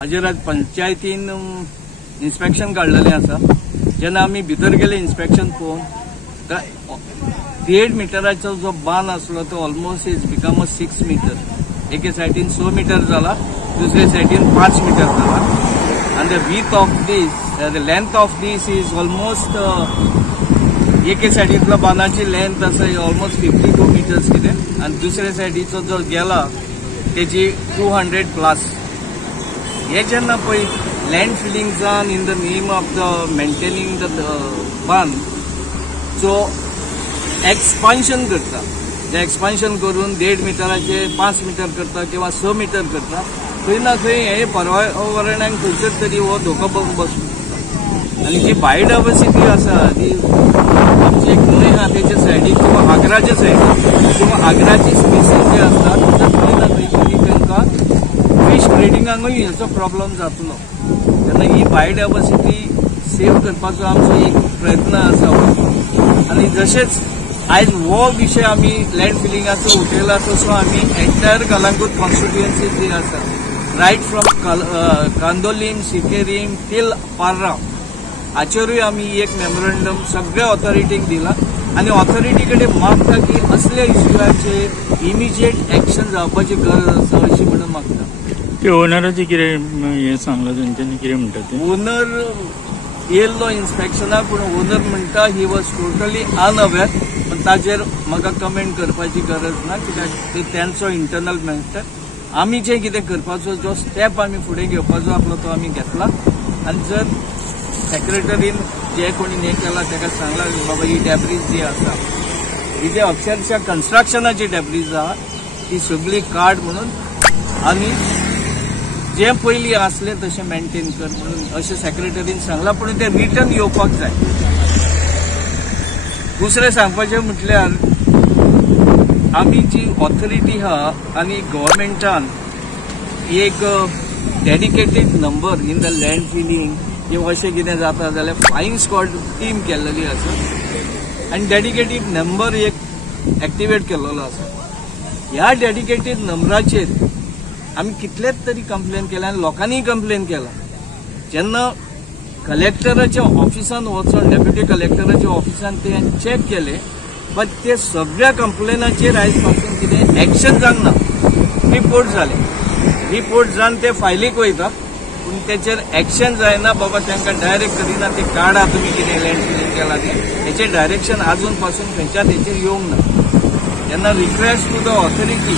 हाजेर आज पंचायतीन इन्स्पेक्शन काढलेलें आसा। जेन्ना आमी भितर गेले इन्स्पेक्शन पळोवन 1.5 मिटराचो जो बांद आसलो तो ऑलमोस्ट इज बिकम 6 मीटर। एके सायडीन 6 मीटर जाला, दुसरे सायडीन 5 मीटर जाला। and the width of this, the length of this is almost एके सायडीतलो बांदाची लेंथ आसा ऑलमोस्ट 52 मीटर्स कितें, आनी दुसरे सायडीचो जो गेला तेजी 200 प्लस। हे जेन्ना पळय लँड फिलिंग जावन in the name of the maintaining the बांद जो एक्सपान्शन करता, जे एक्सपान्शन करून 1.5 मिटराचे 5 मीटर करता किंवा 6 मीटर करता, खंय ना खंय हे पर्यावरणाक खंयसर तरी हो धोको बसता। आनी जी बायोडायवर्सिटी आसा ती आमची एक न्हंय आहा तेच्या सायडीक किंवा आग्राच्या सायडीक किंवा आग्राची स्पेसीस जे आसतात खंय ना खंय तरी तांकां फिश ब्रिडिंगाकूय हेचो प्रॉब्लम जातलो। तेन्ना ही बायोडायवर्सिटी सेव करपाचो आमचो एक प्रयत्न आसा। आनी जशेंच आयज हो विशय आमी लँड फिलिंगाचो उठयला तसो आमी एंटायर कलंगूट कॉन्स्टिट्युएन्सी जी आसा, right from Candolim, Sinquerim till Parra, हाचेरूय आमी एक मेमोरंडम सगळ्या ऑथॉरिटीक दिला आनी ऑथॉरिटी कडेन मागता की असल्या इश्यूआचेर इमिजिएट एक्शन जावपाची गरज आसा अशी म्हणून मागता। ते ओनराचे कितें हें सांगलां तेंच्यांनी कितें म्हणटा ते? ओनर येयल्लो इन्स्पेक्शनाक, पूण ओनर म्हणटा ही वॉज टोटली अनअवेर, पण ताजेर म्हाका कमेंट करपाची गरज ना कित्याक ते त्यांचो इंटरनल मॅटर। आमी जे कितें करपाचो जो स्टेप आमी फुडें घेवपाचो आसलो तो आमी घेतला। आनी जर सेक्रेटरीन जे कोणी हें केला ताका सांगलां बाबा ही डॅब्रीज जी आसा ही जे अक्षरशः कन्स्ट्रक्शनाची डॅब्रीज आहा ती सगळी काड म्हणून, आनी जे पयलीं आसले तशें मेंटेन कर म्हणून अशें सेक्रेटरीन सांगलां, पूण ते रिटर्न येवपाक जाय। दुसरें सांगपाचें म्हटल्यार आमी जी ऑथॉरिटी आहा आनी गव्हर्मेंटान एक dedicated number in the land filling किंवा अशें कितें जाता जाल्यार फ्लाइंग स्क्वॉड टीम केल्लेली आसा आनी डेडिकेटेड नंबर एक एक्टिवेट केल्लो आसा। ह्या डेडिकेटेड नंबराचेर आमी कितलेच तरी कंप्लेन केल्या आनी लोकांनीय कंप्लेन केला। जेन्ना कलेक्टराच्या ऑफिसान वचून डेप्युटी कलेक्टराच्या ऑफिसान ते चेक केले, बट ते सगळ्या कंप्लेनाचेर आयज पासून कितें एक्शन जावंक ना। रिपोर्ट जाले, रिपोर्ट जावन ते फायलीक वयता, पूण तेचेर एक्शन जायना। बाबा तांकां डायरेक्ट करिना ते काडा तुमी कितें लँड फिलिंग केला ते, हेचें डायरेक्शन आजून पासून खंयच्याच हेचेर येवंक ना। तेन्ना रिक्वेस्ट टू द ऑथॉरिटी